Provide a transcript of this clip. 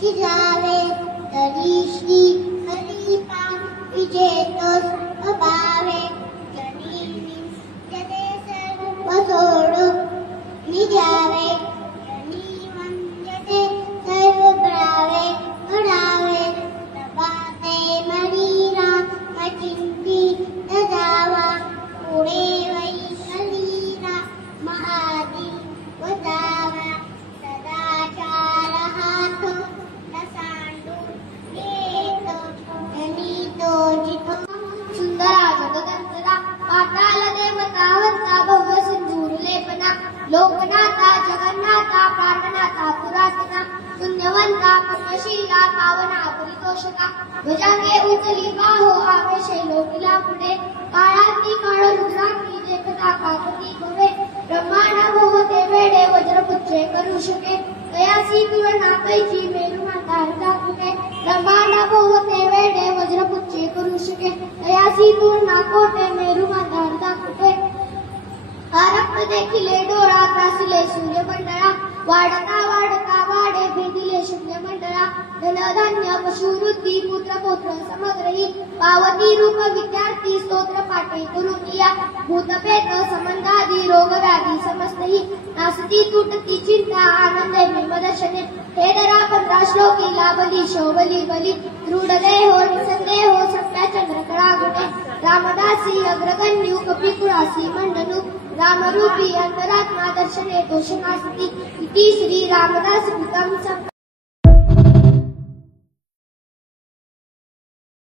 शिजावे तरी श्री हरिपा विजेतोस अभावे जनी जते सर्व सोडून निजावे जनी वंजते सर्व ब्रावे घडावे प्रभाते मरीरा मचिंती तजावा पुढे वैशलीरा महादी वदावा सदाचार हात नसांडून येत जनितो जितो सुंदरा जगदंतरा पाताल देवता वंता भव्य सिंधूर लेपना लोकनाथा जगन्नाथा प्राणनाथा पुरातना पुण्यवंता पुण्यशीला पावना परितोषका ध्वजांगे उचली बाहो आवेशे लोकिला पुढे काळाती काळ रुद्रांती देखता काकती भवे ब्रह्मांड भोवते वेडे वज्रपुच्छे करू शके तयासी तुलना पैची मेरुमाता हृदा कुटे ब्रह्मांड भोवते वेडे वज्रपुच्छे करू शके तयासी तुलना कोटे मेरुमाता हृदा कुटे रक्त देखिले डोळा त्रासिले सूर्य मंडळा वाढता वाढता वाढे भेदिले शून्य मंडळा धनधान्य पशुवृत्ती पुत्र पौत्र समग्रही पावती रूप विद्यार्थी स्तोत्र पाठे करून या भूतपेत संबंधादी रोग व्याधी समस्तही नासती तुटती चिंता आनंदे निर्मदर्शने हे दरा 15 श्लोकी लाभली शोभली बली दृढ देहो निसंदेहो सत्या चंद्रकळा गुणे रामदासी अग्रगण्यू कपिकुळासी मंडनु रामरूपी अंतरात्मा दर्शने दोषनास्ति इति श्री रामदास